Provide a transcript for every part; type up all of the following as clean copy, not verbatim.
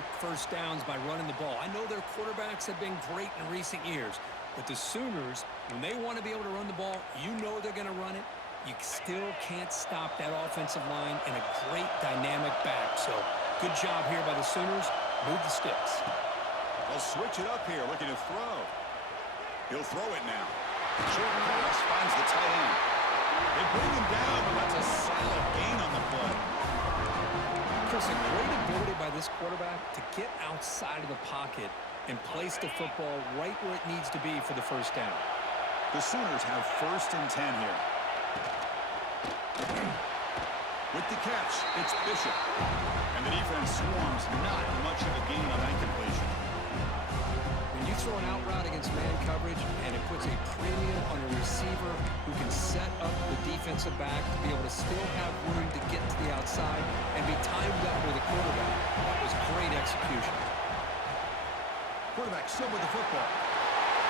get first downs by running the ball. I know their quarterbacks have been great in recent years, but the Sooners, when they want to be able to run the ball, you know they're going to run it. You still can't stop that offensive line and a great dynamic back. So good job here by the Sooners. Move the sticks. They'll switch it up here, looking to throw. He'll throw it now. Short pass finds the tight end. They bring him down, but that's a solid gain on the play. Chris, a great ability by this quarterback to get outside of the pocket and place the football right where it needs to be for the first down. The Sooners have 1st and 10 here. With the catch, it's Bishop. And the defense swarms, not much of a gain on that completion. When you throw an out route against man coverage and it puts a premium on a receiver who can set up the defensive back to be able to still have room to get to the outside and be timed up with the quarterback, that was great execution. Quarterback still with the football.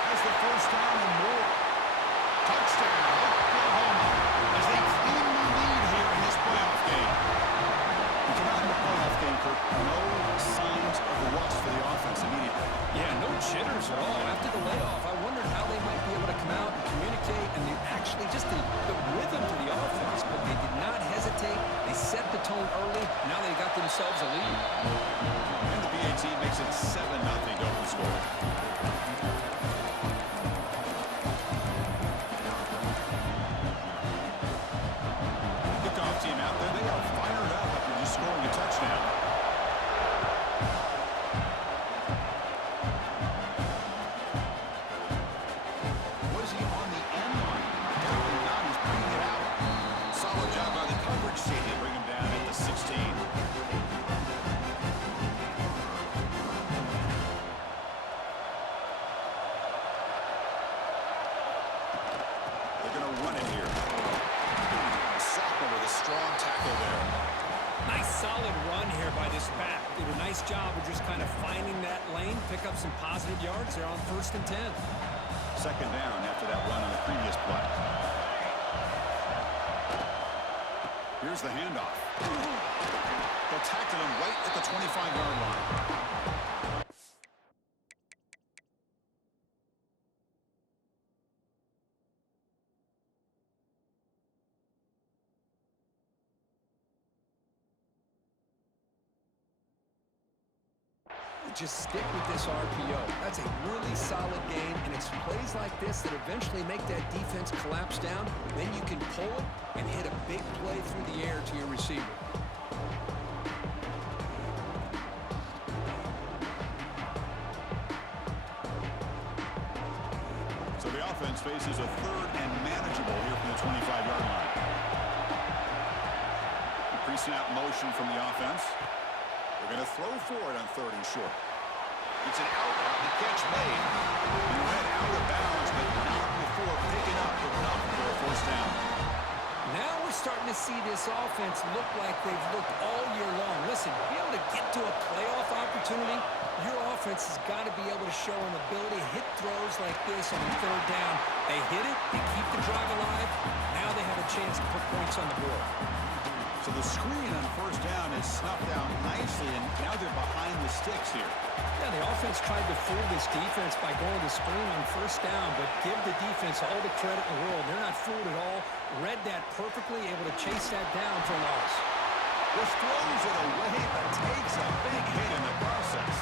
Has the first down and more. Touchdown, Oklahoma, as they clean the lead here in this playoff game. We come out in the playoff game, Kirk. No signs of rust for the offense immediately. Yeah, no jitters at all. After the layoff, I wondered how they might be able to come out and communicate and actually just the rhythm to the offense, but they did not hesitate. They set the tone early. Now they got themselves a lead. And the BAT makes it 7-0 open score. Kickoff team out there. They are fired up after just scoring a touchdown. Was he on the end line? Definitely not. He's bringing it out. Solid job by the coverage team to bring him down at the 16. They're going to run it here. Soccer with a strong tackle there. Nice solid run here by this back. Did a nice job of just kind of finding that lane, pick up some positive yards. They're on 1st and 10. 2nd down after that run on the previous play. Here's the handoff. They'll tackle him right at the 25-yard line. Just stick with this RPO. That's a really solid game, and it's plays like this that eventually make that defense collapse down. Then you can pull it and hit a big play through the air to your receiver. So the offense faces a 3rd and manageable here from the 25-yard line. Pre-snap motion from the offense. They're going to throw for it on 3rd and short. It's an out. The catch made. He went out of bounds, but not before picking up enough for a 1st down. Now we're starting to see this offense look like they've looked all year long. Listen, to be able to get to a playoff opportunity, your offense has got to be able to show an ability to hit throws like this on 3rd down. They hit it, they keep the drive alive. Now they have a chance to put points on the board. So the screen on 1st down is snuffed out nicely, and now they're behind the sticks here. Yeah, the offense tried to fool this defense by going to screen on 1st down, but give the defense all the credit in the world. They're not fooled at all. Read that perfectly, able to chase that down for a loss. Just throws it away, but takes a big hit in the process.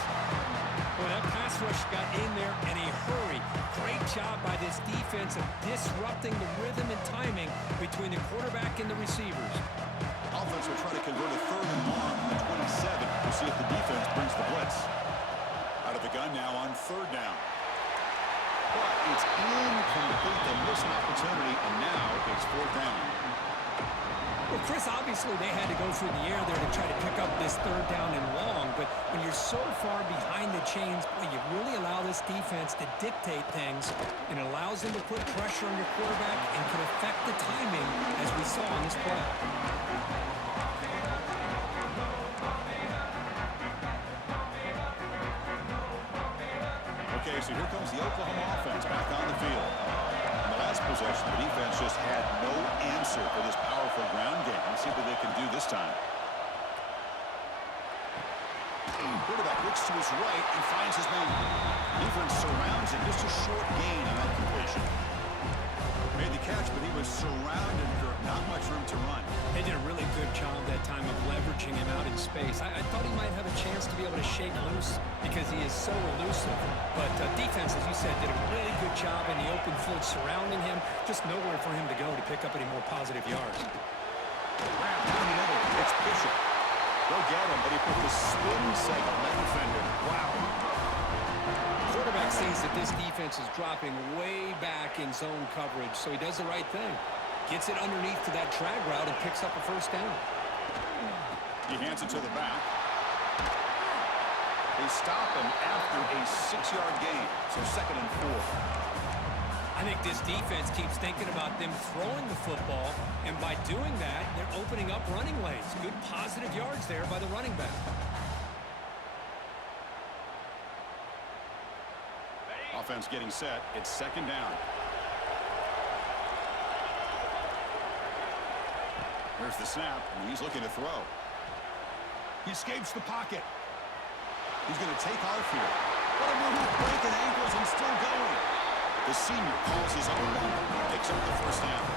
Well, that pass rush got in there in a hurry. Great job by this defense of disrupting the rhythm and timing between the quarterback and the receivers. Offense will try to convert a 3rd and long from the 27. We'll see if the defense brings the blitz. Out of the gun now on 3rd down. But it's incomplete. They miss an opportunity, and now it's 4th down. Well, Chris, obviously they had to go through the air there to try to pick up this 3rd down and long, but when you're so far behind the chains, boy, you really allow this defense to dictate things, and it allows them to put pressure on your quarterback and can affect the timing, as we saw on this play. Okay, so here comes the Oklahoma offense back on the field. In the last possession, the defense just had no answer for this powerful ground game. Let's see what they can do this time. Quarterback looks to his right and finds his man. Defense surrounds him. Just a short gain on that completion. Made the catch, but he was surrounded. Not much room to run. They did a really good job that time of leveraging him out in space. I thought he might have a chance to be able to shake loose because he is so elusive. But defense, as you said, did a really good job in the open field surrounding him. Just nowhere for him to go to pick up any more positive yards. Down the middle. It's Bishop. They'll get him, but he put the spin seg on that defender. Wow. Quarterback sees that this defense is dropping way back in zone coverage, so he does the right thing. Gets it underneath to that drag route and picks up a first down. He hands it to the back. They stop him after a 6-yard gain, so 2nd and 4. I think this defense keeps thinking about them throwing the football, and by doing that, they're opening up running lanes. Good positive yards there by the running back. Offense getting set. It's 2nd down. There's the snap, and he's looking to throw. He escapes the pocket. He's going to take off here. What a move, breaking ankles and still going. The senior calls his own number and picks up the first down.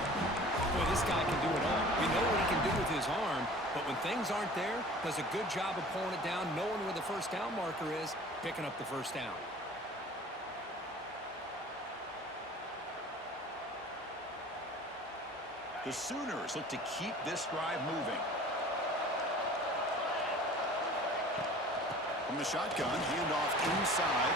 Boy, this guy can do it all. We know what he can do with his arm, but when things aren't there, does a good job of pulling it down, knowing where the first down marker is, picking up the first down. The Sooners look to keep this drive moving. From the shotgun, handoff inside.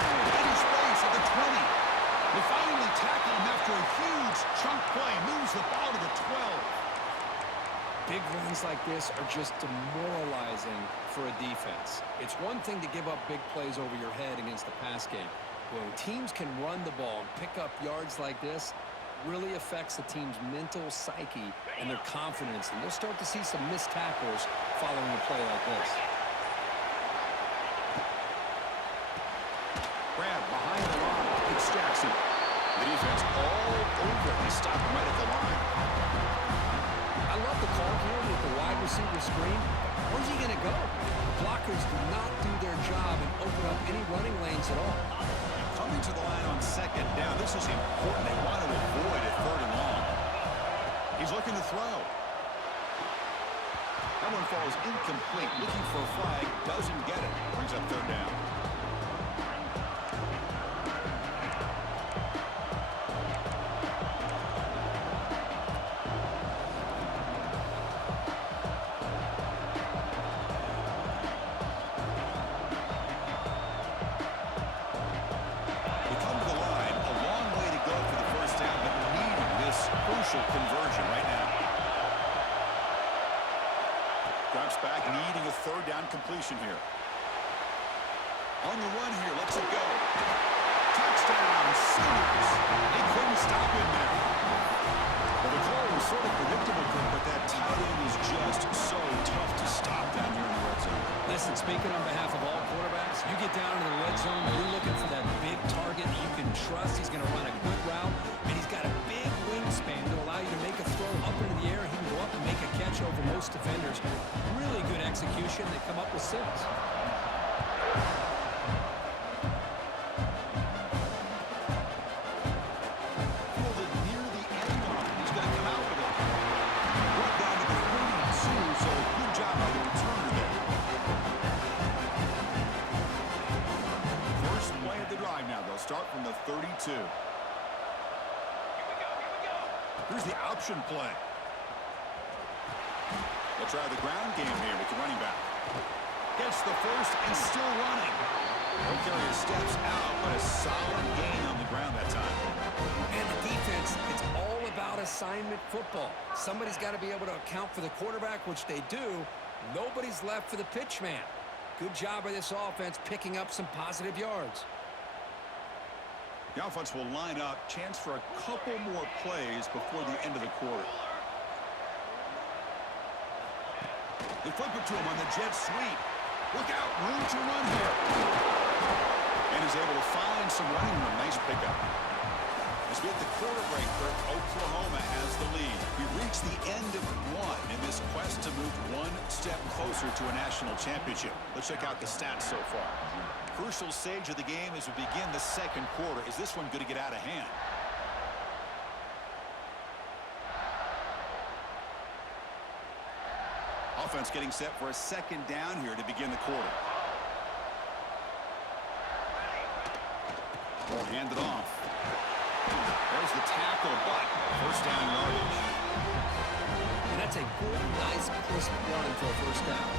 In space at the 20. They finally tackle him after a huge chunk play. Moves the ball to the 12. Big runs like this are just demoralizing for a defense. It's one thing to give up big plays over your head against the pass game. When teams can run the ball and pick up yards like this, really affects the team's mental psyche and their confidence, and you'll start to see some missed tackles following a play like this. Grab behind the line. It's Jackson. The defense all over. They stop him right at the line. I love the call here with the wide receiver screen. Where's he going to go? The blockers do not do their job and open up any running lanes at all. Coming to the line on 2nd down. This is important. They want to avoid a 3rd and long. He's looking to throw. That one falls incomplete. Looking for a flag. Doesn't get it. Brings up 3rd down. Conversion right now. Drops back, needing a 3rd down completion here. On the run here, lets it go. Touchdown, Sooners. They couldn't stop him there. Well, the call was sort of predictable, but that tight end is just so tough to stop down here in the red zone. Listen, speaking on behalf of all quarterbacks, you get down in the red zone, you're looking for that big target you can trust. He's going to run a good route, and he's got a big wingspan to allow you to make a throw up into the air. He can go up and make a catch over most defenders. Really good execution. They come up with 6. Fielded near the end line. He's going to come out with it. Right down to the 32, so good job by the returner there. First play of the drive now. They'll start from the 32. Here's the option play. They'll try the ground game here with the running back. Gets the first and still running. He'll carry his steps out, but a solid gain on the ground that time. And the defense, it's all about assignment football. Somebody's got to be able to account for the quarterback, which they do. Nobody's left for the pitch man. Good job by this offense picking up some positive yards. The offense will line up. Chance for a couple more plays before the end of the quarter. They flip it to him on the jet sweep. Look out, room to run here. And is able to find some running room. Nice pickup. As we hit the quarter break, Oklahoma has the lead. We reach the end of 1 in this quest to move 1 step closer closer to a national championship. Let's check out the stats so far. Crucial stage of the game as we begin the second quarter. Is this one going to get out of hand? Offense getting set for a second down here to begin the quarter. Ball handed off. There's the tackle, but first down yardage. And that's a good, nice, crisp run for a first down.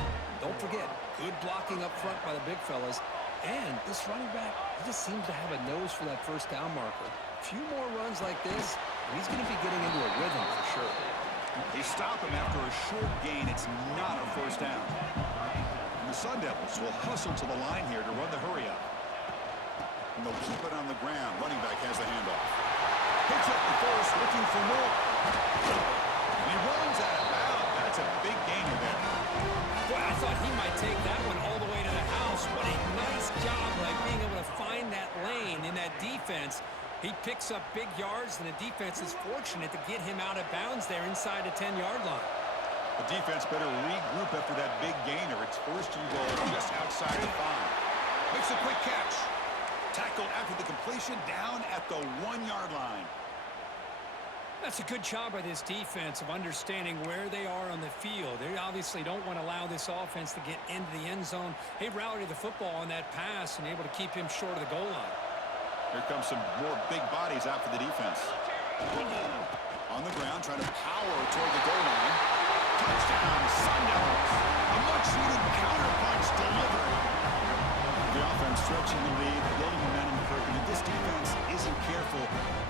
Don't forget, good blocking up front by the big fellas. And this running back, he just seems to have a nose for that first down marker. A few more runs like this, and he's going to be getting into a rhythm for sure. They stop him after a short gain. It's not a first down. And the Sun Devils will hustle to the line here to run the hurry up. And they'll keep it on the ground. Running back has the handoff. Picks up the first, looking for more. And he runs out of bounds. That's a big gainer there. Boy, I thought he might take that one all the way to the house. What a nice job by being able to find that lane in that defense. He picks up big yards, and the defense is fortunate to get him out of bounds there inside the 10-yard line. The defense better regroup after that big gainer. It's first and goal just outside the 5. Makes a quick catch. Tackled after the completion down at the 1-yard line. That's a good job by this defense of understanding where they are on the field. They obviously don't want to allow this offense to get into the end zone. They rallied the football on that pass and able to keep him short of the goal line. Here comes some more big bodies out for the defense. On the ground, trying to power toward the goal line. Touchdown, Sun Devils. A much-needed counter-punch delivered. The offense stretching the lead, building momentum quickly. If this defense isn't careful,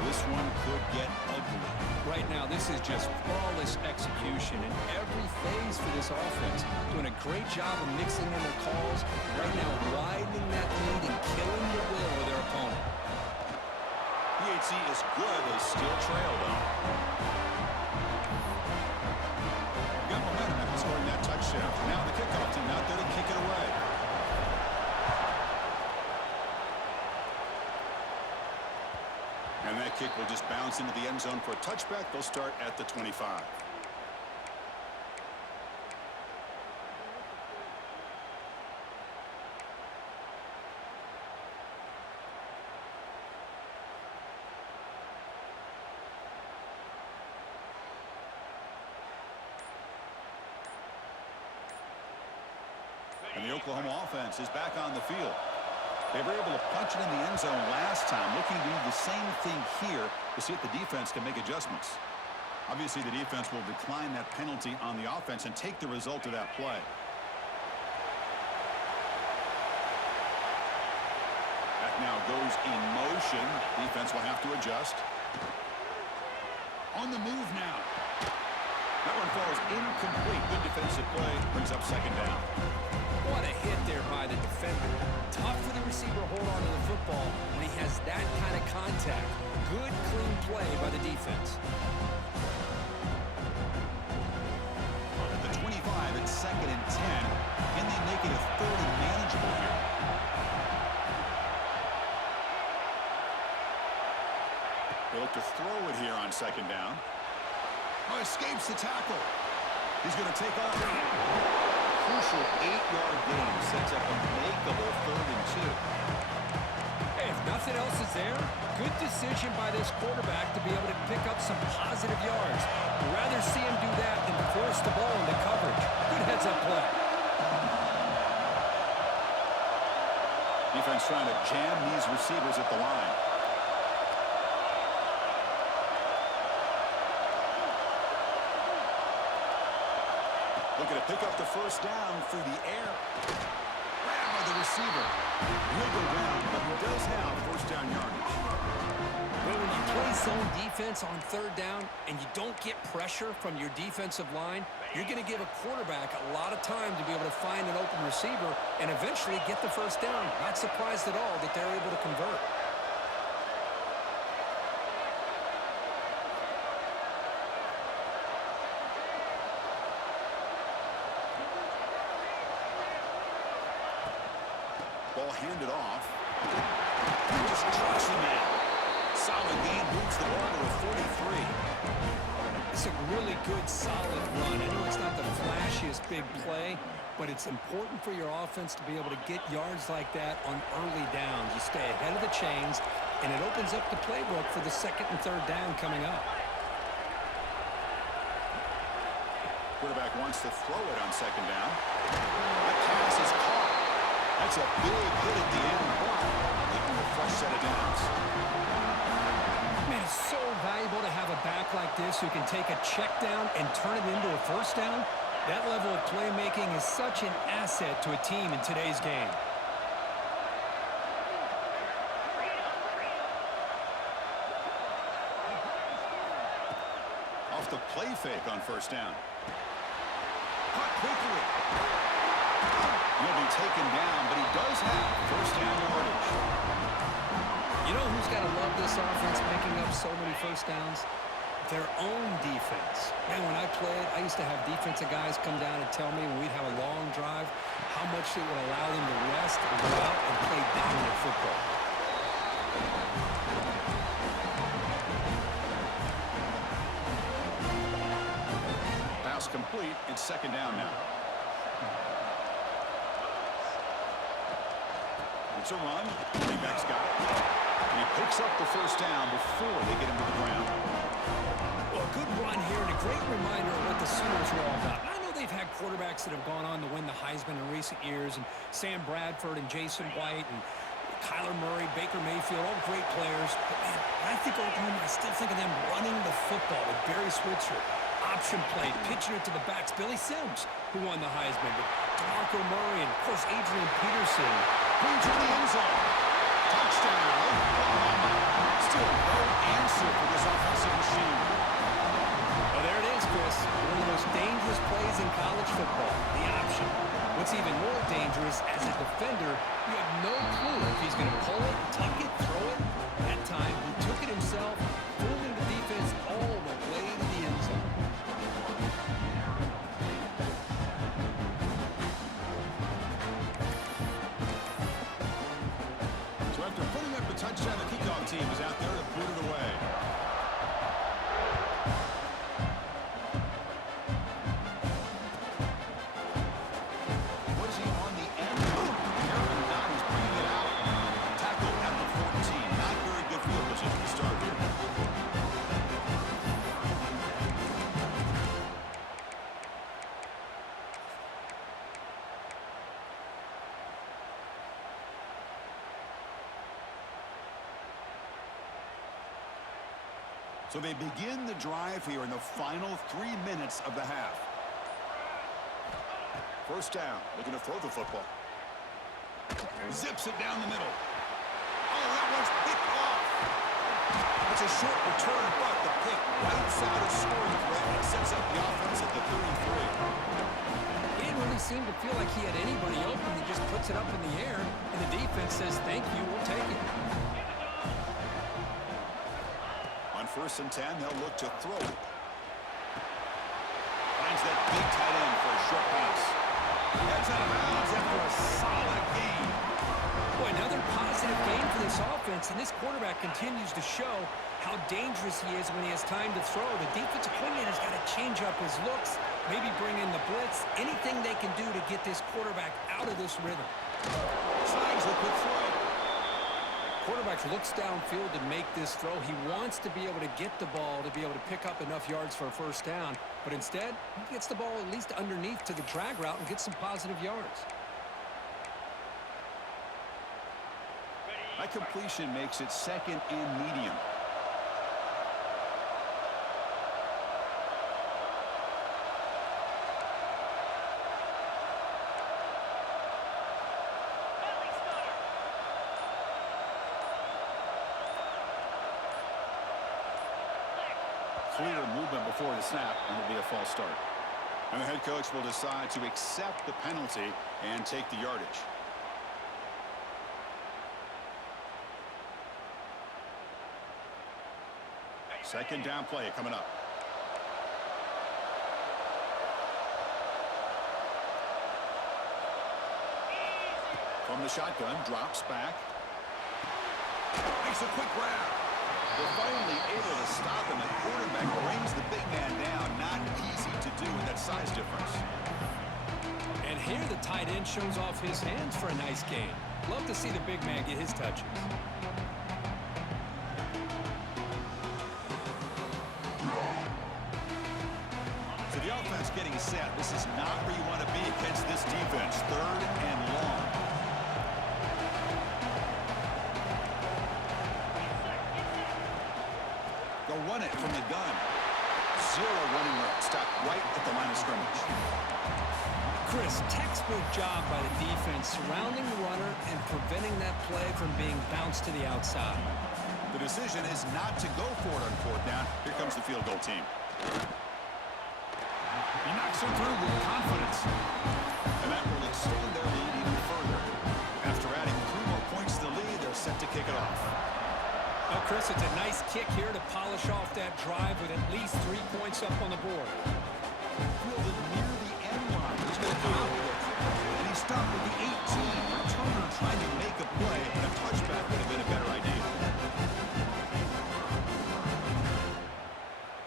this one could get ugly. Right now, this is just flawless execution in every phase for this offense. Doing a great job of mixing in their calls. Right now, widening that lead and killing the will of their opponent. PHC is good. They still trail, though. Got momentum after scoring that touchdown. Now the kickoff team out there to kick it away. And that kick will just bounce into the end zone for a touchback. They'll start at the 25. And the Oklahoma offense is back on the field. They were able to punch it in the end zone last time, looking to do the same thing here to see if the defense can make adjustments. Obviously, the defense will decline that penalty on the offense and take the result of that play. That now goes in motion. Defense will have to adjust. On the move now. That one falls incomplete. Good defensive play. Brings up second down. What a hit there by the defender. Tough for the receiver to hold on to the football when he has that kind of contact. Good, clean play by the defense. At the 25, it's second and 10. Can they make it a third and manageable here? They look to throw it here on second down. Oh, escapes the tackle. He's going to take off. Crucial 8-yard gain sets up a makeable third and 2. Hey, if nothing else is there, good decision by this quarterback to be able to pick up some positive yards. I'd rather see him do that than force the ball into coverage. Good heads-up play. Defense trying to jam these receivers at the line. Looking to pick up the first down through the air. Grabbed by the receiver. He'll go down, but he does have first down yardage. Well, when you play zone defense on third down and you don't get pressure from your defensive line, you're going to give a quarterback a lot of time to be able to find an open receiver and eventually get the first down. Not surprised at all that they're able to convert. Ball handed off. Just trucks the man. Solid gain, moves the ball to a 43. It's a really good, solid run. I know it's not the flashiest big play, but it's important for your offense to be able to get yards like that on early downs. You stay ahead of the chains, and it opens up the playbook for the second and third down coming up. Quarterback wants to throw it on second down. That pass is caught. That's a big hit at the end, but making a fresh set of downs. Man, it's so valuable to have a back like this who can take a check down and turn it into a first down. That level of playmaking is such an asset to a team in today's game. Off the play fake on first down. Caught quickly. He'll be taken down, but he does have first down yardage. You know who's got to love this offense picking up so many first downs? Their own defense. Man, when I played, I used to have defensive guys come down and tell me when we'd have a long drive how much it would allow them to rest and go out and play dominant football. Pass complete. It's second down now. It's a run. Running back's got it. And he picks up the first down before they get him to the ground. Well, a good run here and a great reminder of what the Sooners are all about. I know they've had quarterbacks that have gone on to win the Heisman in recent years, and Sam Bradford and Jason White and Kyler Murray, Baker Mayfield, all great players. But, man, when I think Oklahoma, I still think of them running the football with Barry Switzer. Option play, pitching it to the backs. Billy Sims, who won the Heisman, but DeMarco Murray and, of course, Adrian Peterson. Brings it to the end zone. Touchdown, Oklahoma. Still no answer for this offensive machine. Oh, there it is, Chris. One of the most dangerous plays in college football, the option. What's even more dangerous, as a defender, you have no clue if he's going to pull it, tuck it, throw it. That time, he took it himself, fooling the defense all the way to the end zone. So after putting up the touchdown, the kickoff team is out there to boot it away. Was he on the end? Aaron Donald is bringing it out. Tackle at the 14. Not very good field position to start here. So they begin the drive here in the final 3 minutes of the half. First down, looking to throw the football. Zips it down the middle. Oh, that one's picked off. It's a short return, but the pick wipes out a scoring threat and sets up the offense at the 33. He didn't really seem to feel like he had anybody open. He just puts it up in the air, and the defense says, thank you, we'll take it. On 1st and 10, they'll look to throw it. Finds that big tight end for a short pass. Heads out of bounds after a solid gain. Boy, another positive game for this offense, and this quarterback continues to show how dangerous he is when he has time to throw. The defensive coordinator's got to change up his looks, maybe bring in the blitz, anything they can do to get this quarterback out of this rhythm. Slides the quick throw. Quarterback looks downfield to make this throw. He wants to be able to get the ball to be able to pick up enough yards for a first down, but instead, he gets the ball at least underneath to the drag route and gets some positive yards. That completion makes it second and medium. Clear movement before the snap, and it'll be a false start. And the head coach will decide to accept the penalty and take the yardage. Second down play coming up. From the shotgun, drops back. Makes a quick grab. They're finally able to stop him. The quarterback brings the big man down. Not easy to do with that size difference. And here the tight end shows off his hands for a nice game. Love to see the big man get his touches. So the offense getting set. This is not where you want to be against this defense. 3rd and long. They'll run it from the gun. 0 running room. Stopped right at the line of scrimmage. Chris, textbook job by the defense surrounding the runner and preventing that play from being bounced to the outside. The decision is not to go for it on 4th down. Here comes the field goal team. He knocks him through with confidence. And that will extend their lead even further. After adding 3 more points to the lead, they're set to kick it off. Well, Chris, it's a nice kick here to polish off that drive with at least 3 points up on the board. Fielded near the end line. He's going to come out with it. And he stopped with the 18. Returner trying to make a play, and a touchback would have been a better idea.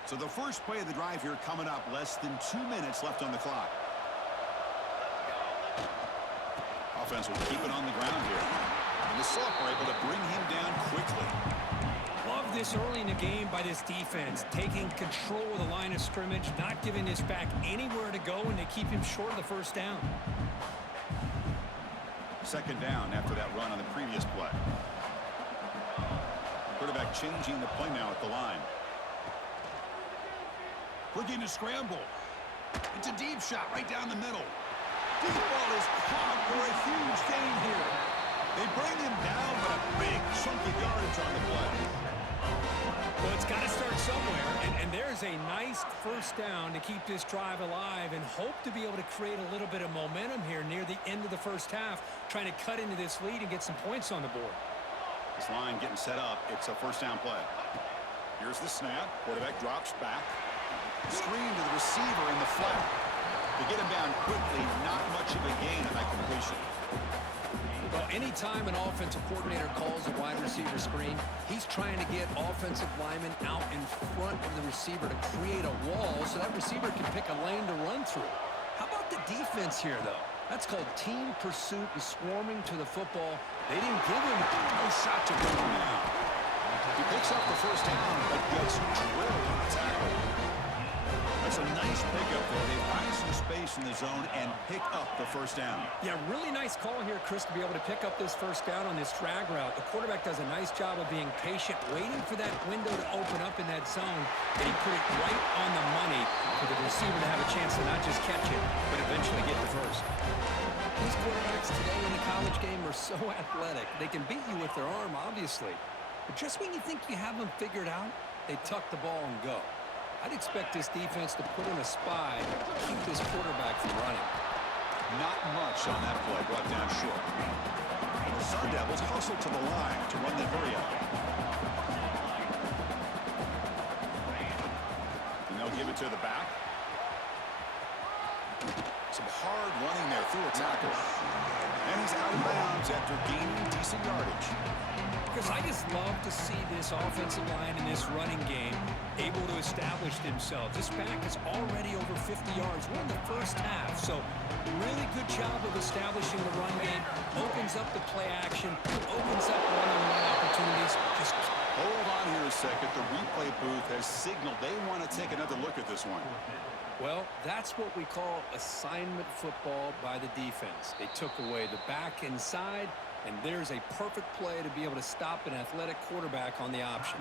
So the first play of the drive here coming up. Less than 2 minutes left on the clock. Offense will keep it on the ground here. And the Soft were able to bring him down quickly. Love this early in the game by this defense, taking control of the line of scrimmage, not giving this back anywhere to go, and they keep him short of the 1st down. 2nd down after that run on the previous play. Quarterback changing the play now at the line. Looking to scramble. It's a deep shot right down the middle. Deep ball is caught for a huge gain here. They bring him down, but a big chunk of yardage on the play. Well, it's got to start somewhere, and there's a nice 1st down to keep this drive alive and hope to be able to create a little bit of momentum here near the end of the 1st half, trying to cut into this lead and get some points on the board. This line getting set up. It's a 1st down play. Here's the snap. Quarterback drops back. Screen to the receiver in the flat. To get him down quickly, not much of a gain on that completion. Well, anytime an offensive coordinator calls a wide receiver screen, he's trying to get offensive linemen out in front of the receiver to create a wall so that receiver can pick a lane to run through. How about the defense here, though? That's called team pursuit and swarming to the football. They didn't give him no shot to bring him down. He picks up the 1st down, but gets drilled on the tackle. That's a nice pickup there. They find some space in the zone and pick up the 1st down. Yeah, really nice call here, Chris, to be able to pick up this 1st down on this drag route. The quarterback does a nice job of being patient, waiting for that window to open up in that zone, and he put it right on the money for the receiver to have a chance to not just catch it, but eventually get the 1st. These quarterbacks today in the college game are so athletic. They can beat you with their arm, obviously. But just when you think you have them figured out, they tuck the ball and go. I'd expect this defense to put in a spy to keep this quarterback from running. Not much on that play, brought down short. And the Sun Devils hustle to the line to run the hurry up. And they'll give it to the back. Some hard running there through a tackle. And he's out of bounds after gaining decent yardage. Because I just love to see this offensive line in this running game able to establish themselves. This back is already over 50 yards. We're in the 1st half, so really good job of establishing the run game. Opens up the play action, opens up one-on-one opportunities. Just hold on here a second. The replay booth has signaled they want to take another look at this one. Well, that's what we call assignment football by the defense. They took away the back inside, and there's a perfect play to be able to stop an athletic quarterback on the option.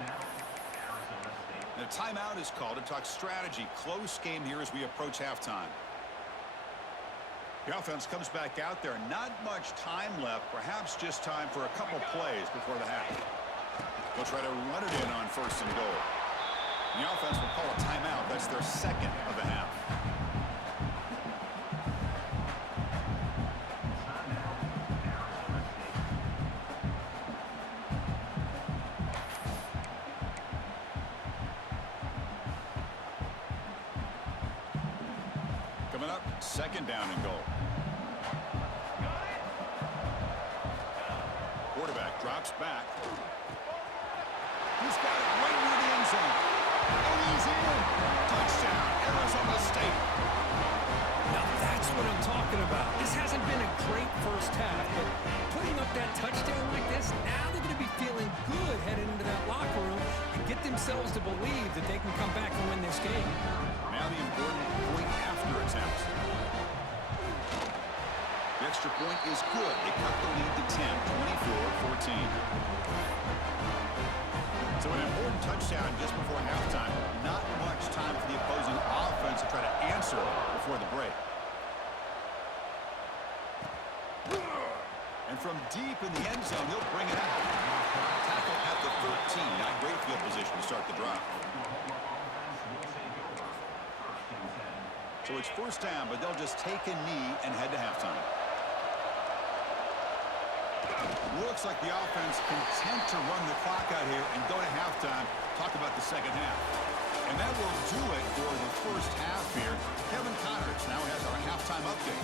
The timeout is called to talk strategy. Close game here as we approach halftime. The offense comes back out there. Not much time left. Perhaps just time for a couple plays before the half. They'll try to run it in on 1st and goal. The offense will call a timeout. That's their 2nd of the half. Coming up, 2nd down and goal. Quarterback drops back. He's got it right Arizona State. Now that's what I'm talking about. This hasn't been a great first half, but putting up that touchdown like this, now they're going to be feeling good heading into that locker room and get themselves to believe that they can come back and win this game. Now the important point after attempt. The extra point is good. They cut the lead to 10, 24-14. So an important touchdown just before halftime. Not much time for the opposing offense to try to answer before the break. And from deep in the end zone, they'll bring it out. Tackle at the 13. Not great field position to start the drive. So it's first down, but they'll just take a knee and head to halftime. Looks like the offense content to run the clock out here and go to halftime. Talk about the second half. And that will do it for the first half here. Kevin Connors now has our halftime update.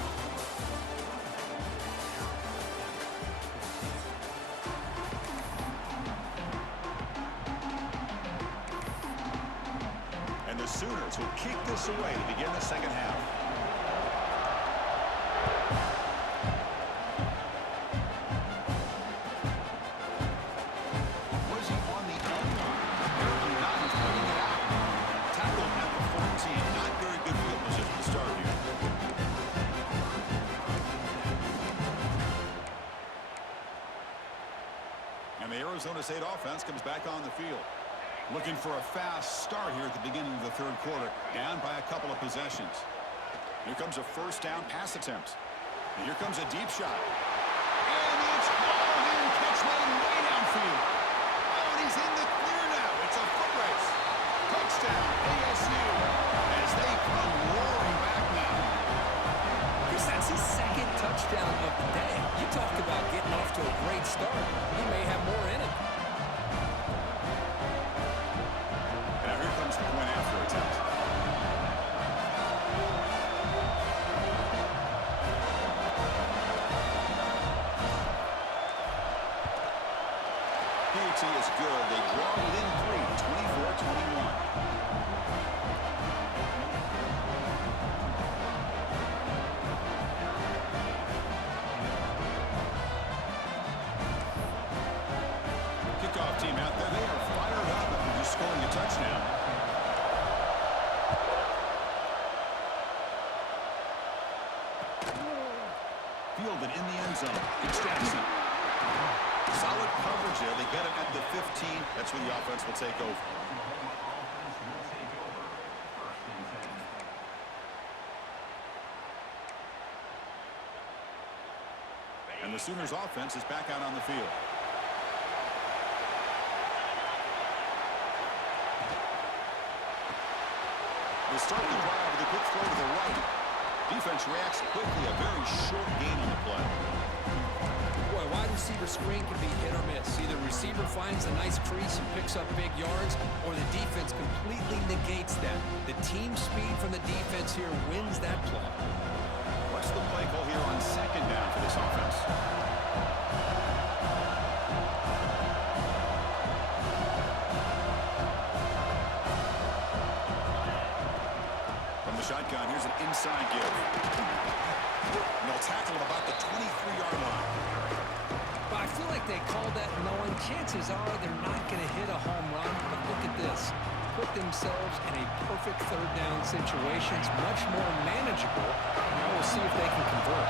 And the Sooners will kick this away to begin the second half. And the Arizona State offense comes back on the field. Looking for a fast start here at the beginning of the third quarter. Down by a couple of possessions. Here comes a first down pass attempt. And here comes a deep shot. And it's Hall catch way downfield. Oh, and he's in the clear now. It's a foot race. Touchdown, ASU. As they come roaring back now. Chris, that's his second touchdown of the day. You talk about getting off to a great start. He may have more in it. Now here comes the point after attempt. PAT is good. They draw within 3, 24-21. Kickoff team out there. They are fired up after just scoring a touchdown. Fielded in the end zone. It's Jackson. Solid coverage there. They get him at the 15. That's where the offense will take over. And the Sooners offense is back out on the field. They start the drive with a quick throw to the right. Defense reacts quickly. A very short gain on the play. Boy, wide receiver screen can be hit or miss. Either receiver finds a nice crease and picks up big yards, or the defense completely negates that. The team speed from the defense here wins that play. What's the play call here on second down for this offense? From the shotgun, here's an inside give. And they'll tackle him about the 23-yard line. But I feel like they called that knowing chances are they're not going to hit a home run. But look at this. Put themselves in a perfect third down situation. It's much more manageable. Now we'll see if they can convert.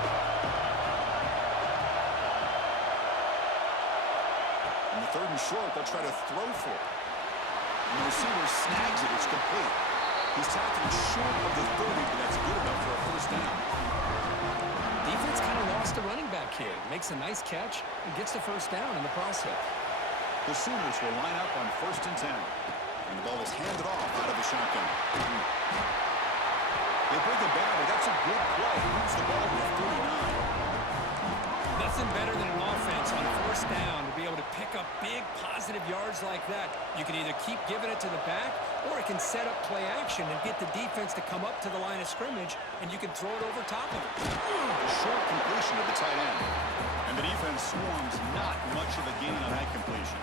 In the third and short, they'll try to throw for it. And the receiver snags it. It's complete. He's tackled short of the 30, but that's good enough for a first down. Defense kind of lost a running back here. Makes a nice catch and gets the first down in the process. The Sooners will line up on 1st and 10. And the ball is handed off out of the shotgun. They break it back, but that's a good play. He moves the ball with 39. Nothing better than an offense on 1st down to be able to pick up big positive yards like that. You can either keep giving it to the back, or it can set up play action and get the defense to come up to the line of scrimmage, and you can throw it over top of it. A short completion of the tight end. And the defense swarms, not much of a gain on that completion.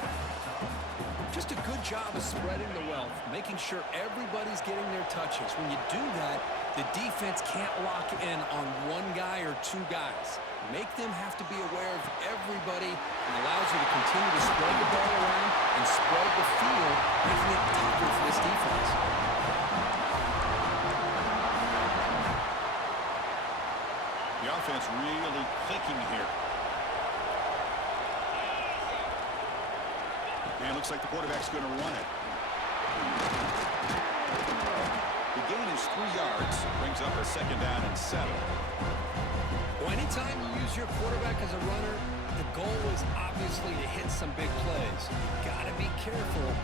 Just a good job of spreading the wealth, making sure everybody's getting their touches. When you do that, the defense can't lock in on one guy or two guys. Make them have to be aware of everybody and allows you to continue to spread the ball around and spread the field, making it tougher for this defense. The offense really clicking here. And it looks like the quarterback's going to run it. The gain is 3 yards. Brings up a 2nd down and 7. Well, anytime you use your quarterback as a runner, the goal is obviously to hit some big plays. You've got to be careful of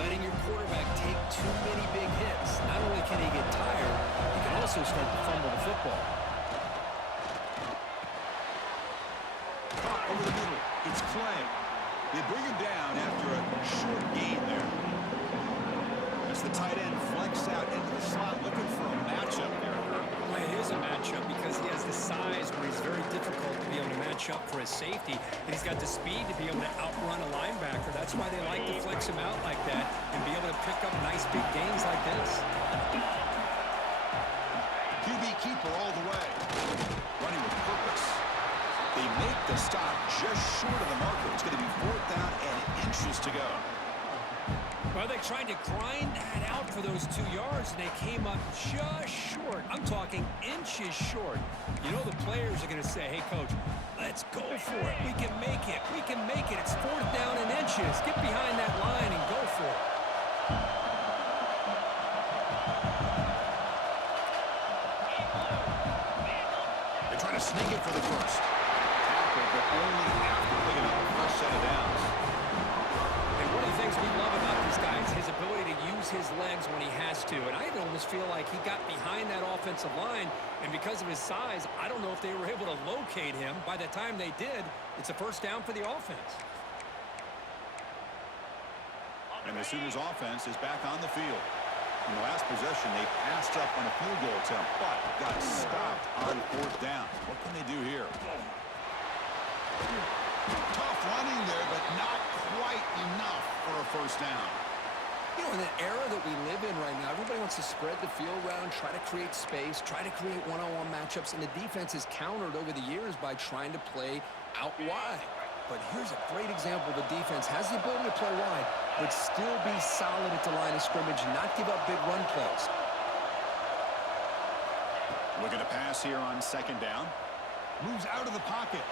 letting your quarterback take too many big hits. Not only can he get tired, he can also start to fumble the football. Caught over the middle. It's Clay. They bring him down after a short gain there. As the tight end flex out into the slot, looking for a matchup there. Well, it is a matchup because he has the size where he's very difficult to be able to match up for his safety, and he's got the speed to be able to outrun a linebacker. That's why they like to flex him out like that and be able to pick up nice big gains like this. QB keeper all the way. Running with purpose. They make the stop just short of the marker. It's going to be 4th down and inches to go. Well, they tried to grind that out for those 2 yards, and they came up just short. I'm talking inches short. You know the players are going to say, hey, Coach, let's go for it. We can make it. We can make it. It's 4th down and inches. Get behind that line and go for it. They try to sneak it for the first. Tackle, but only after picking up the first set of downs. And one of the things we love about this guy is his ability to use his legs when he has to. And I almost feel like he got behind that offensive line, and because of his size, I don't know if they were able to locate him. By the time they did, it's a 1st down for the offense. And the Sooners offense is back on the field. In the last possession, they passed up on a field goal attempt, but got stopped on 4th down. What can they do here? Tough running there, but not quite enough for a 1st down. You know, in an era that we live in right now, everybody wants to spread the field around, try to create space, try to create one-on-one matchups, and the defense is countered over the years by trying to play out wide. But here's a great example. The defense has the ability to play wide, but still be solid at the line of scrimmage and not give up big run plays. Looking to pass here on 2nd down. Moves out of the pocket.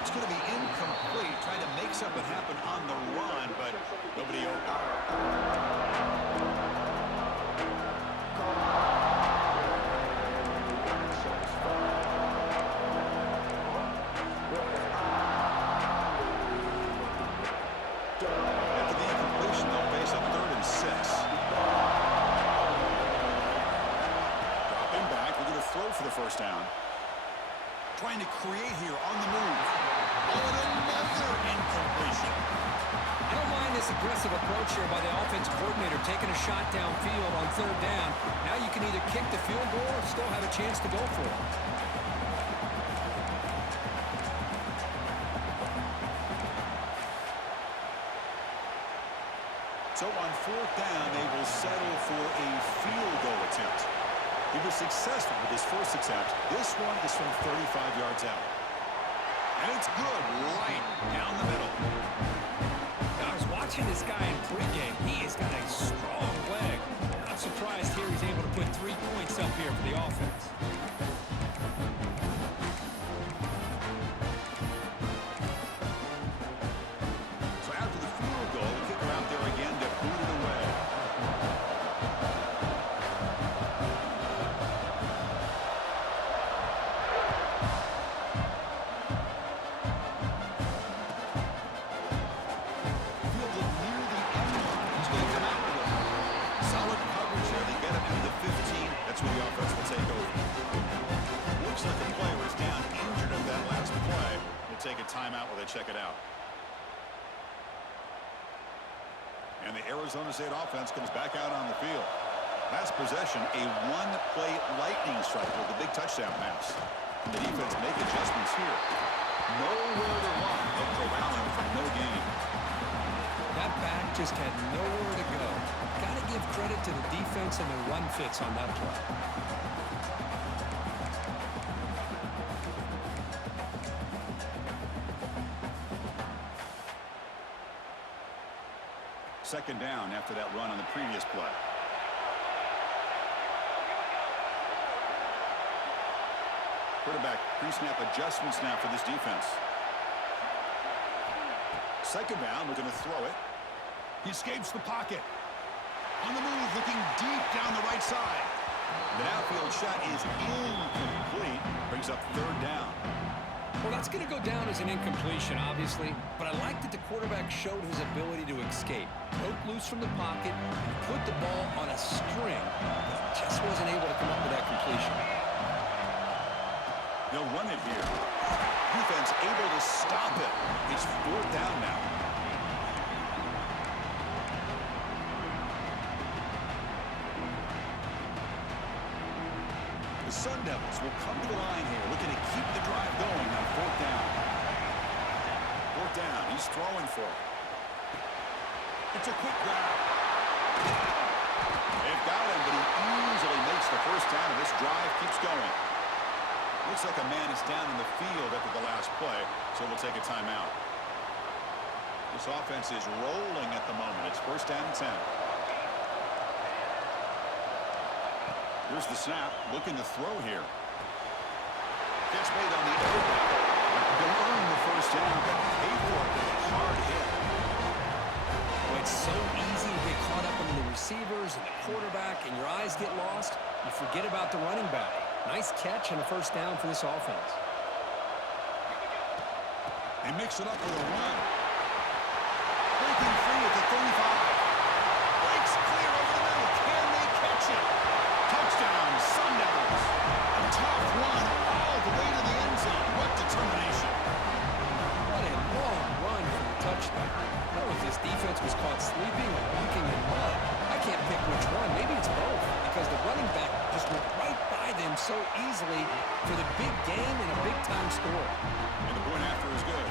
It's going to be incomplete. Trying to make something happen on the run, but nobody open. After the incompletion, they'll face a 3rd and 6. Dropping back, we're going to throw for the 1st down. Trying to create here on the move. Oh, and another incompletion. I don't mind this aggressive approach here by the offensive coordinator, taking a shot downfield on 3rd down. Now you can either kick the field goal or still have a chance to go for it. So on 4th down, they will settle for a field goal attempt. He was successful with his first attempt. This one is from 35 yards out. And it's good right down the middle. Now, I was watching this guy in pregame. He has got a strong leg. I'm surprised here he's able to put 3 points up here for the offense. So after the field goal, the kicker out there again to boot it away. Fielded near the end line. He's going to come out with it. Solid coverage there. They get him into the 15. That's where the offense will take over. Looks like a player is down injured in that last play. We'll take a timeout while they check it out. And the Arizona State offense comes back out on the field. Last possession, a one-play lightning strike with a big touchdown pass. And the defense make adjustments here. Nowhere to run. They'll corral him for no gain. That back just had nowhere to go. Got to give credit to the defense and the run fits on that play. Second down after that run on the previous play. Quarterback pre-snap adjustments now for this defense. Second down, we're going to throw it. He escapes the pocket. On the move, looking deep down the right side. The outfield shot is incomplete. Brings up third down. Well, that's going to go down as an incompletion, obviously, but I like that the quarterback showed his ability to escape. Broke loose from the pocket and put the ball on a string, but just wasn't able to come up with that completion. They'll run it here. Defense able to stop it. It's fourth down now. The Sun Devils will come to the line here, looking to keep the drive going on fourth down. Fourth down, he's throwing for it. It's a quick grab. They've got him, but he easily makes the first down, and this drive keeps going. Looks like a man is down in the field after the last play, so we'll take a timeout. This offense is rolling at the moment. It's first down and 10. Here's the snap, looking to throw here. Gets made on the open. They'll earn the first down, but pay for it with a hard hit. Well, it's so easy to get caught up in the receivers and the quarterback, and your eyes get lost. You forget about the running back. Nice catch and a first down for this offense. They mix it up with a run. Breaking free at the 35. Breaks clear over the middle. Can they catch it? Touchdown, Sun Devils. A tough run all the way to the end zone. What determination. What a long run for the touchdown. I don't know if this defense was caught sleeping or walking in mud. I can't pick which one. Maybe it's both, because the running back just went right by them so easily for the big game and a big-time score. And the point after is good.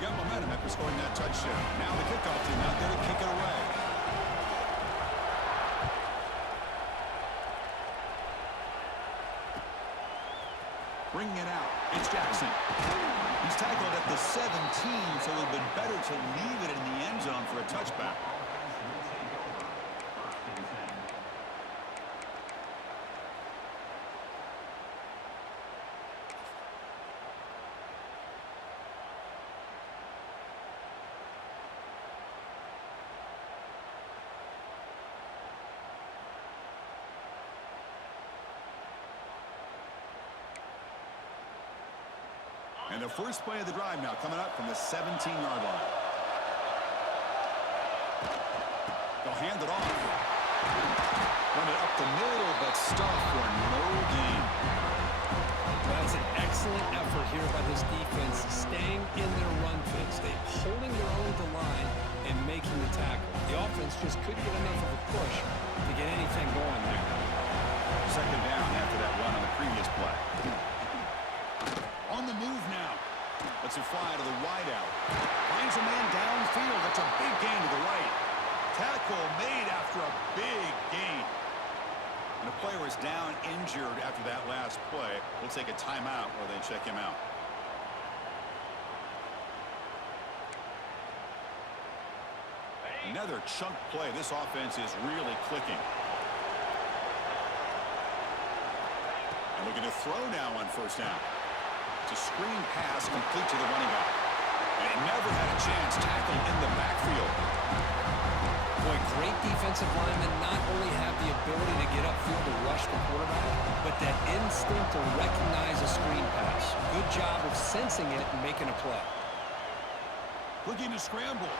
Got momentum after scoring that touchdown. Now the kickoff team out there to kick it away. Bringing it out. It's Jackson. He's tackled at the 17, so it would have been better to leave it in the end zone for a touchback. And the first play of the drive now coming up from the 17-yard line. They'll hand it off. Run it up the middle, but stopped for no gain. That's an excellent effort here by this defense, staying in their run fits. They're holding their own at the line and making the tackle. The offense just couldn't get enough of a push to get anything going there. Second down after that run on the previous play. On the move now. Lets it fly to the wideout. Finds a man downfield. That's a big gain to the right. Tackle made after a big gain. And the player is down injured after that last play. We'll take a timeout while they check him out. Another chunk play. This offense is really clicking. And we're going to throw now on first down. It's a screen pass complete to the running back. And he never had a chance. Tackled in the backfield. Boy, great defensive linemen not only have the ability to get upfield to rush the quarterback, but that instinct to recognize a screen pass. Good job of sensing it and making a play. Looking to scramble.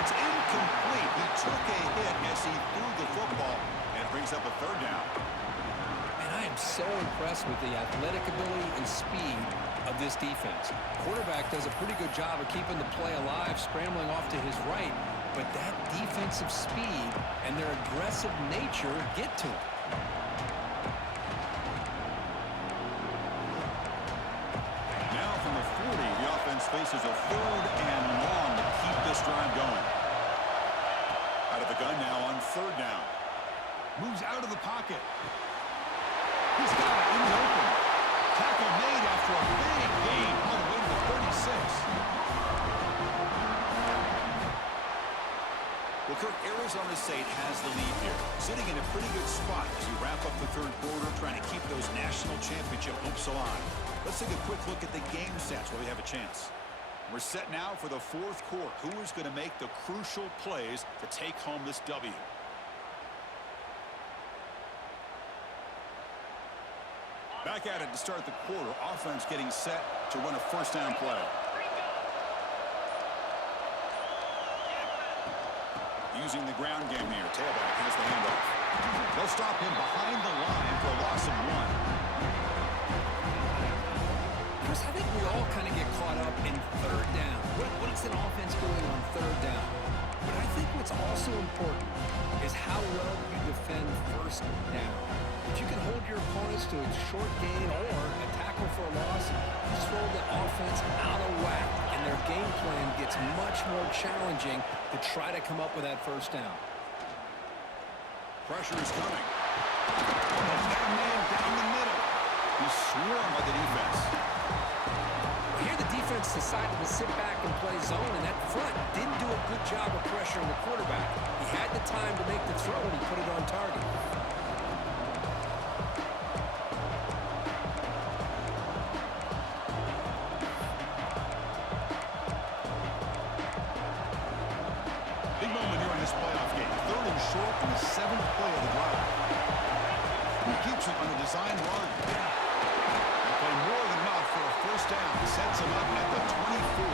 It's incomplete. He took a hit as he threw the football, and it brings up a third down. And I am so impressed with the athletic ability and speed of this defense. Quarterback does a pretty good job of keeping the play alive, scrambling off to his right, but that defensive speed and their aggressive nature get to him. Now from the 40, the offense faces a 3rd and long to keep this drive going. Out of the gun now on 3rd down. Moves out of the pocket. He's got it in the open. Tackle made after a big gain all the way to the 36. Well, Kirk, Arizona State has the lead here, sitting in a pretty good spot as we wrap up the 3rd quarter, trying to keep those national championship hopes alive. Let's take a quick look at the game stats while we have a chance. We're set now for the 4th quarter. Who is going to make the crucial plays to take home this W? Back at it to start the quarter. Offense getting set to run a 1st down play. Using the ground game here. Tailback has the handoff. They'll stop him behind the line for a loss of 1. Chris, I think we all kind of get caught up in 3rd down. What is an offense doing on 3rd down? But I think what's also important is how well you defend 1st down. If you can hold your opponents to a short gain or a tackle for a loss, you throw the offense out of whack, and their game plan gets much more challenging to try to come up with that 1st down. Pressure is coming. Almost got a man down the middle. He's swarmed by the defense. Well, here the defense decided to sit back and play zone, and that front didn't do a good job of pressuring the quarterback. He had the time to make the throw, and he put it on target. Short in the 7th play of the drive. He keeps it on a design run. They play more than enough for a 1st down. Sets him up at the 24.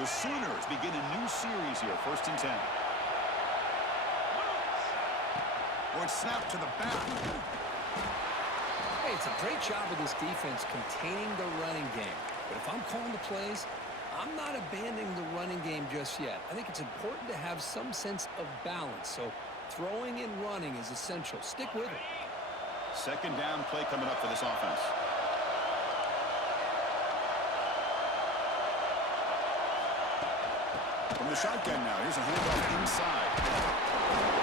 The Sooners begin a new series here. 1st and 10. Or it's snapped to the back. Hey, it's a great job of this defense containing the running game. But if I'm calling the plays, I'm not abandoning the running game just yet. I think it's important to have some sense of balance. So throwing and running is essential. Stick with it. 2nd down play coming up for this offense. From the shotgun now, here's a handoff inside.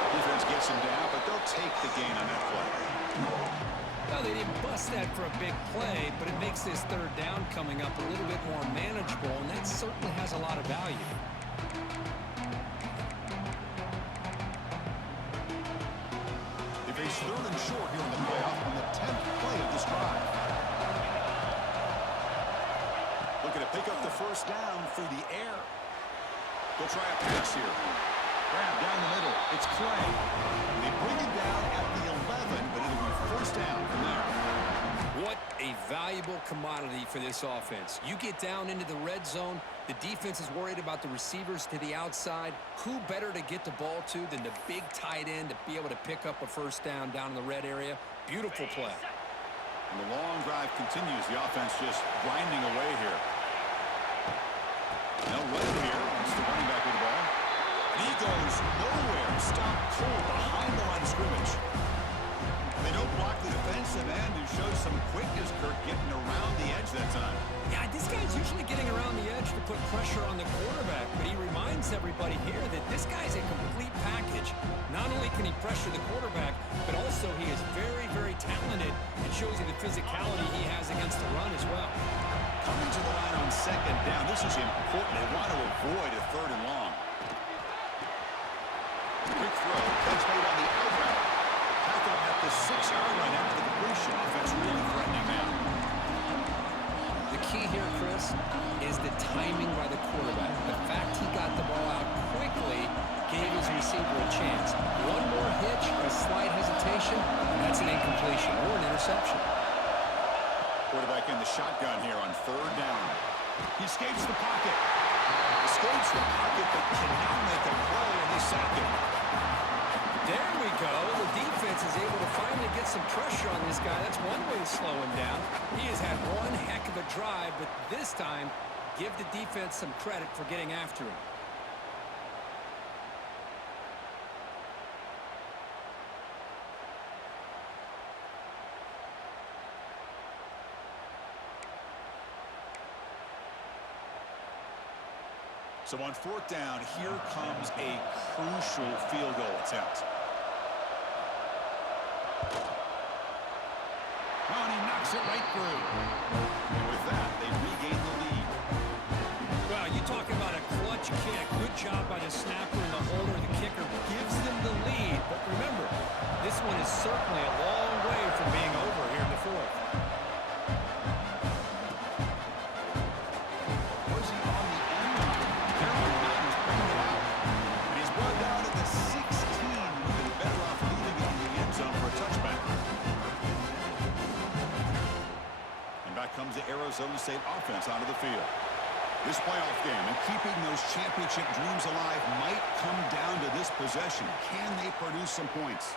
Defense gets him down, but they'll take the gain on that play. Well, they didn't bust that for a big play, but it makes this 3rd down coming up a little bit more manageable, and that certainly has a lot of value. They face 3rd and short here in the playoff on the 10th play of this drive. Looking to pick up the 1st down through the air. They'll try a pass here. Grab down the middle. It's Clay. They bring it down at the 11, but it'll be 1st down from there. What a valuable commodity for this offense. You get down into the red zone, the defense is worried about the receivers to the outside. Who better to get the ball to than the big tight end to be able to pick up a 1st down in the red area? Beautiful play. And the long drive continues. The offense just grinding away here. No run here. It's the running back with the ball. And he goes nowhere. Stopped cold behind the line of scrimmage. They don't block the defensive end, who shows some quickness, Kirk, getting around the edge that time. Yeah, this guy's usually getting around the edge to put pressure on the quarterback, but he reminds everybody here that this guy's a complete package. Not only can he pressure the quarterback, but also he is very, very talented and shows you the physicality he has against the run as well. Coming to the line on 2nd down. This is important. They want to avoid a 3rd and long. Quick throw. Catch made on the out route. Tackle at the 6-yard line after the completion. Offense really threatening now. The key here, Chris, is the timing by the quarterback. The fact he got the ball out quickly gave his receiver a chance. One more hitch or a slight hesitation, and that's an incompletion or an interception. Quarterback in the shotgun here on 3rd down. He escapes the pocket. Escapes the pocket, but cannot make a play, and they sack him. There we go. The defense is able to finally get some pressure on this guy. That's one way to slow him down. He has had one heck of a drive, but this time, give the defense some credit for getting after him. So on fourth down, here comes a crucial field goal attempt. Oh, and he knocks it right through. And with that, they regain the lead. Well, you talk about a clutch kick. Good job by the snapper and the holder. The kicker gives them the lead. But remember, this one is certainly a long way from being over here in the fourth. Was he on the end? Apparently not. He's bringing it out. And he's brought down at the 16. Would have been better off leaving it in the end zone for a touchback. And back comes the Arizona State offense onto the field. This playoff game and keeping those championship dreams alive might come down to this possession. Can they produce some points?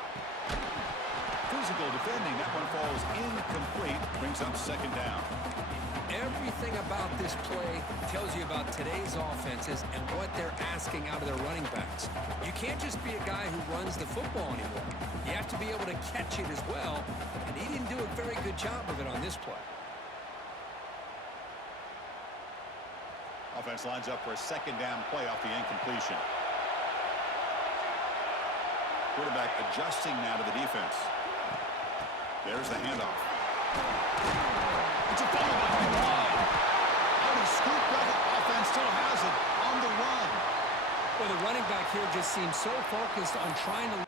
Physical defending. That one falls incomplete. Brings up second down. Everything about this play tells you about today's offenses and what they're asking out of their running backs. You can't just be a guy who runs the football anymore. You have to be able to catch it as well, and he didn't do a very good job of it on this play. Offense lines up for a second down play off the incompletion. Quarterback adjusting now to the defense. There's the handoff. It's a fumble by the line. Out of scoop level. Offense still has it on the run. Well, the running back here just seems so focused on trying to...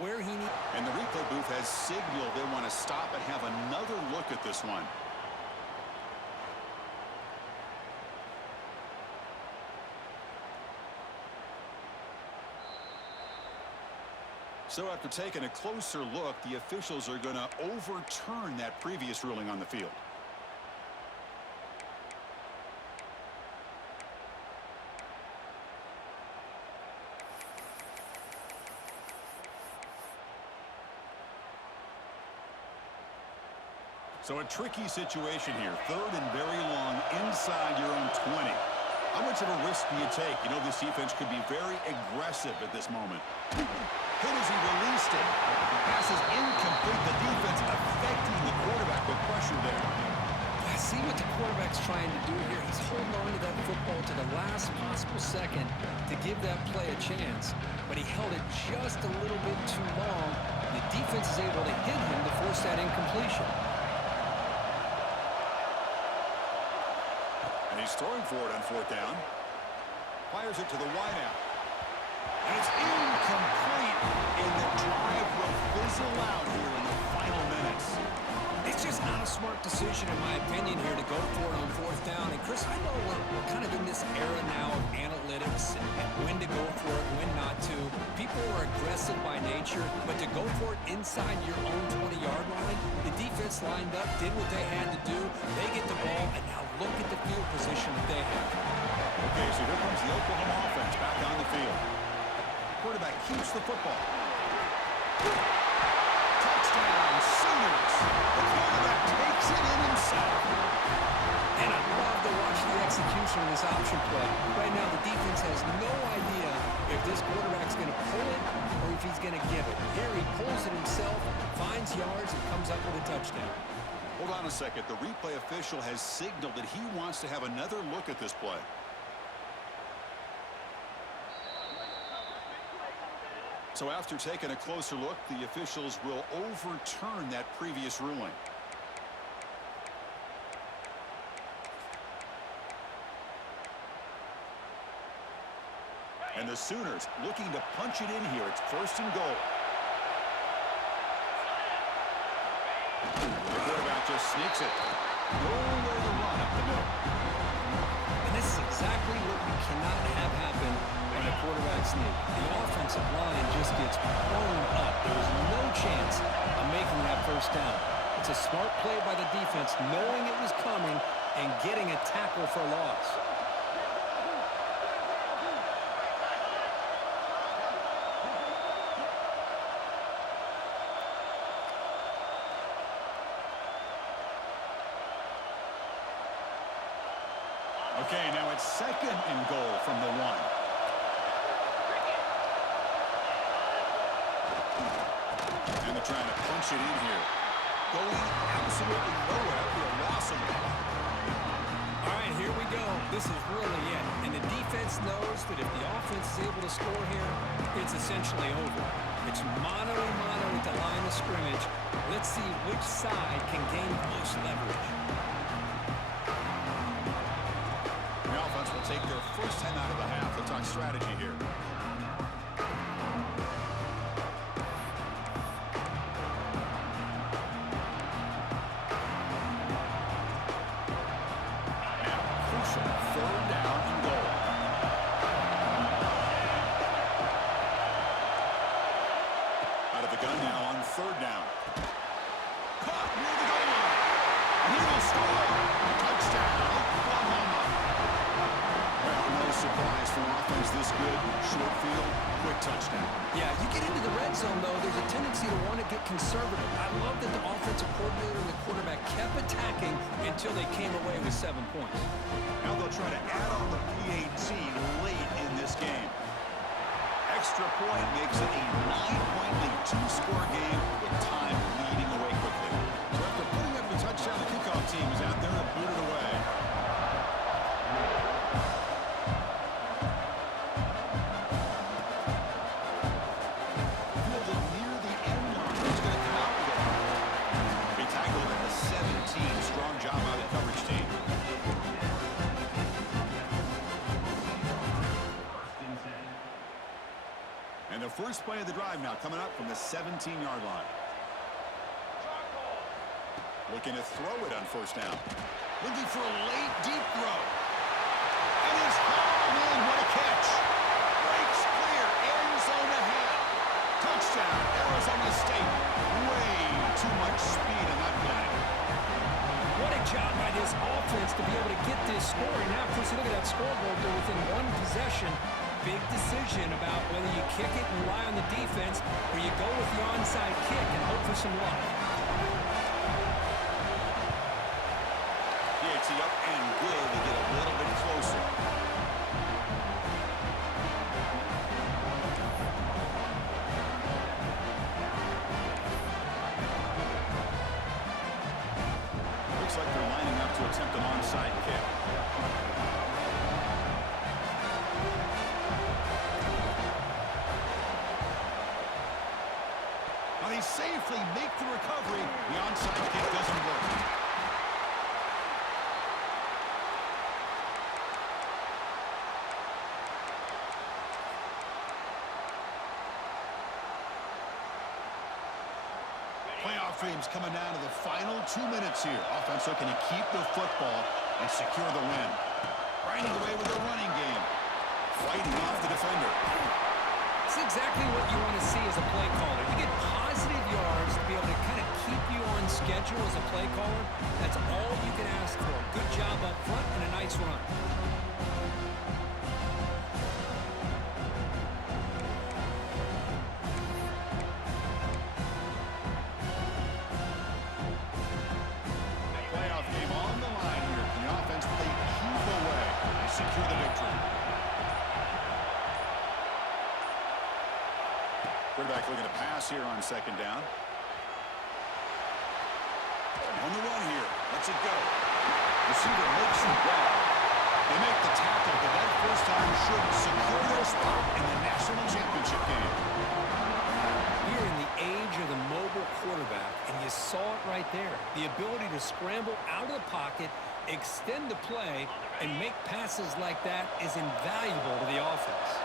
where he needs. And the replay booth has signaled they want to stop and have another look at this one. So after taking a closer look, the officials are going to overturn that previous ruling on the field. So a tricky situation here. Third and very long inside your own 20. How much of a risk do you take? You know, this defense could be very aggressive at this moment. Hit as he released it. Pass is incomplete. The defense affecting the quarterback with pressure there. I see what the quarterback's trying to do here. He's holding on to that football to the last possible second to give that play a chance. But he held it just a little bit too long. The defense is able to hit him to force that incompletion. He's throwing for it on fourth down. Fires it to the wideout. And it's incomplete. And the drive will fizzle out here in the final minutes. It's just not a smart decision, in my opinion, here to go for it on fourth down. And, Chris, I know we're kind of in this era now of analytics and when to go for it, when not to. People are aggressive by nature, but to go for it inside your own 20-yard line, the defense lined up, did what they had to do. They get the ball, and now look at the field position that they have. Okay, so here comes the Oklahoma offense back on the field. Quarterback keeps the football. Touchdown, Sooners. The quarterback takes it in himself. And I love to watch the execution of this option play. Right now, the defense has no idea if this quarterback's going to pull it or if he's going to give it. Here he pulls it himself, finds yards, and comes up with a touchdown. Hold on a second. The replay official has signaled that he wants to have another look at this play. So after taking a closer look, the officials will overturn that previous ruling. And the Sooners looking to punch it in here. It's first and goal. The quarterback just sneaks it. Nowhere to run up the middle. And this is exactly what you cannot have happen on a quarterback sneak. The offensive line just gets blown up. There was no chance of making that first down. It's a smart play by the defense, knowing it was coming and getting a tackle for loss. Okay, now it's 2nd and goal from the 1. And they're trying to punch it in here. Going absolutely nowhere. That'll be a loss of it. All right, here we go. This is really it. And the defense knows that if the offense is able to score here, it's essentially over. It's mano a mano at the line of scrimmage. Let's see which side can gain the most leverage. The offense will take their first 10 out of the half. They'll talk strategy here. Now, crucial 3rd down and goal. Out of the gun now on 3rd down. Caught near the goal line. And he will score. Touchdown, Oklahoma. Well, no surprise for offense this good. Short field, quick touchdown. Yeah, you get into the red zone, though, there's a tendency to want to get conservative. I love that the offensive coordinator and the quarterback kept attacking until they came away with 7 points. Now they'll try to add on the PAT late in this game. Extra point makes it a 9-point lead, 2-score game with time leading away quickly. So after putting up the touchdown, the kickoff team is out there to boot it away. Fielded near the end line. Who's going to come out with it? He tackled at the 17. Strong job by the coverage team. And the first play of the drive now coming up from the 17-yard line. Looking to throw it on 1st down. Looking for a late deep throw. And it's hauled in. What a catch. Breaks clear. End zone ahead. Touchdown, Arizona State. Way too much speed in that play. What a job by this offense to be able to get this scoring. Now, Chris, look at that scoreboard. They're within 1 possession. Big decision about whether you kick it and rely on the defense or you go with the onside kick and hope for some luck. PAT up and good to get a little bit closer. Looks like they're lining up to attempt an onside kick. Now they safely make the recovery. The onside kick doesn't work. Playoff games coming down to the final 2 minutes here. Offense looking to keep the football and secure the win. Grinding away with a running game. Fighting off the defender. It's exactly what you want to see as a play caller. You get positive yards to be able to kind of keep you on schedule as a play caller. That's all you can ask for. Good job up front and a nice run. Playoff game on the line here. Can the offense play keep away and secure the victory? Quarterback looking to pass here on 2nd down. On the run here. Lets it go. Receiver makes the grab. They make the tackle, but that first time should secure their spot in the national championship game. We're in the age of the mobile quarterback, and you saw it right there. The ability to scramble out of the pocket, extend the play, and make passes like that is invaluable to the offense.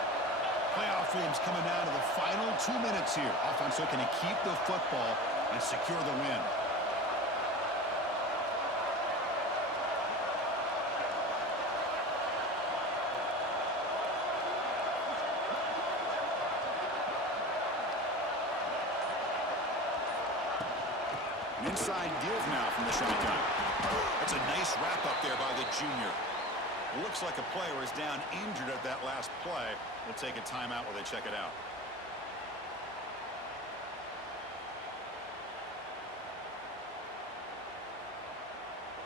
Playoff games coming down to the final 2 minutes here. Offense looking to keep the football and secure the win. Inside give now from the shotgun. That's a nice wrap-up there by the junior. Looks like a player is down injured at that last play. We'll take a timeout while they check it out.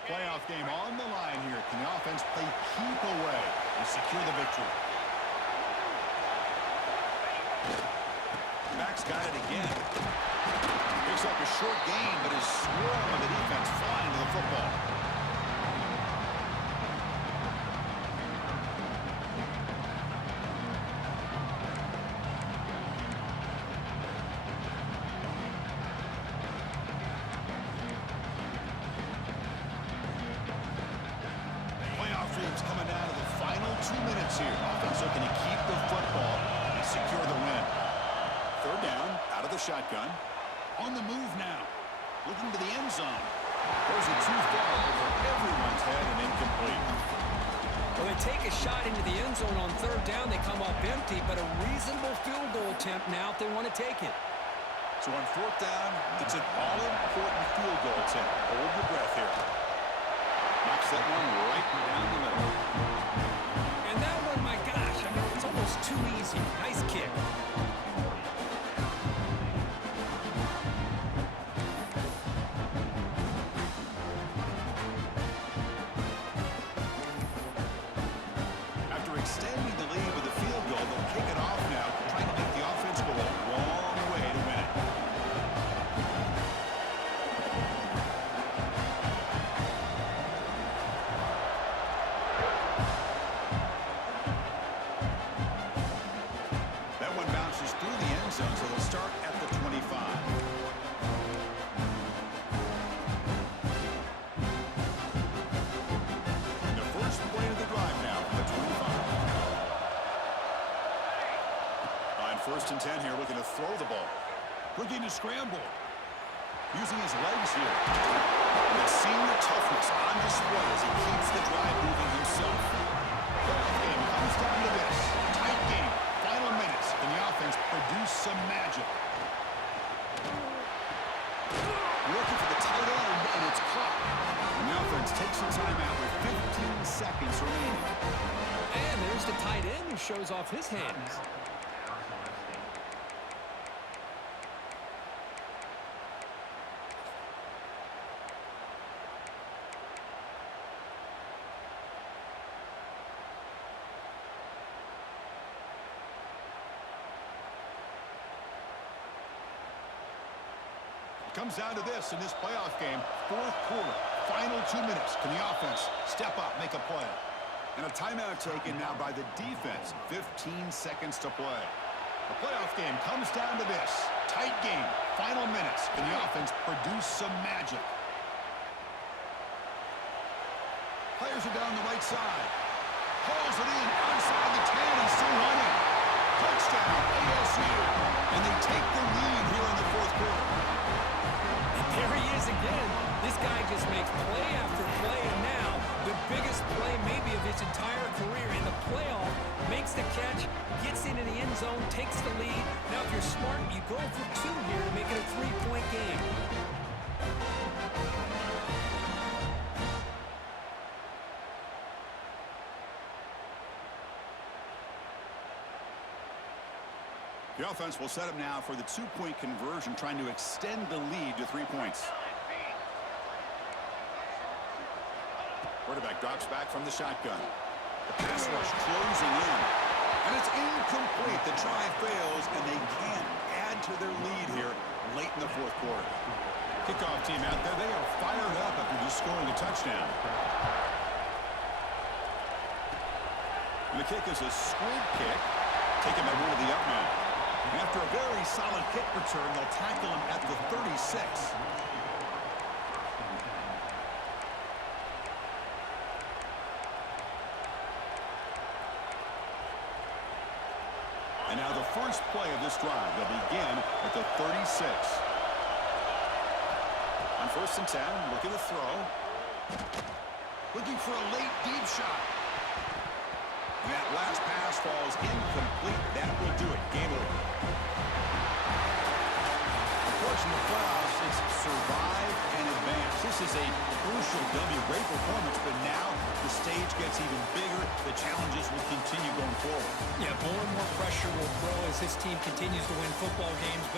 Playoff game on the line here. Can the offense play keep away and secure the victory? Back's got it again. Picks up a short gain, but is swarmed by the defense flying to the football. Playoff dreams coming down to the final 2 minutes here. Offense looking to keep the football and secure the win. Third down, out of the shotgun. On the move now. Looking to the end zone. Throws it too far over everyone's head and incomplete. Well, they take a shot into the end zone on third down. They come up empty, but a reasonable field goal attempt now if they want to take it. So on fourth down, it's an all-important field goal attempt. Hold your breath here. Knocks that one right down the middle. And that one, my gosh, I mean, it's almost too easy. Nice kick. After extending the lead with a field goal, they'll kick it off now, trying to make the offense go a long way to win it. That one bounces through the end zone, so they'll start at the 25. The first play of the drive now from the 25. On first and 10 here, looking to throw the ball. Looking to scramble. Using his legs here. And the senior toughness on display as he keeps the drive moving himself. Playoff game comes down to this. Tight game. Final minutes. Can the offense produce some magic? Working for the tight end, and it's caught. And the offense takes some time out with 15 seconds remaining. And there's the tight end who shows off his hands. Comes down to this in this playoff game. Fourth quarter, final 2 minutes. Can the offense step up, make a play? And a timeout taken now by the defense. 15 seconds to play. The playoff game comes down to this. Tight game, final minutes. Can the offense produce some magic? Players are down the right side. Pulls it in outside the 10. He's still running. Touchdown, ASU. And they take the lead here in the fourth quarter. There he is again. This guy just makes play after play, and now the biggest play maybe of his entire career in the playoff, makes the catch, gets into the end zone, takes the lead. Now if you're smart, you go for two here to make it a 3-point game. The offense will set up now for the 2-point conversion, trying to extend the lead to 3 points. Quarterback drops back from the shotgun. The pass rush closing in. And it's incomplete. The try fails, and they can't add to their lead here late in the fourth quarter. Kickoff team out there. They are fired up after just scoring a touchdown. And the kick is a squib kick, taken by one of the up men. After a very solid kick return, they'll tackle him at the 36. And now the first play of this drive. They'll begin at the 36. On first and 10, looking to throw. Looking for a late deep shot. And that last pass falls incomplete. That will do it. Game over. Of course, in the playoffs, it's survive This is a crucial W. Great performance, but now the stage gets even bigger. The challenges will continue going forward. Yeah, more and more pressure will grow as this team continues to win football games. But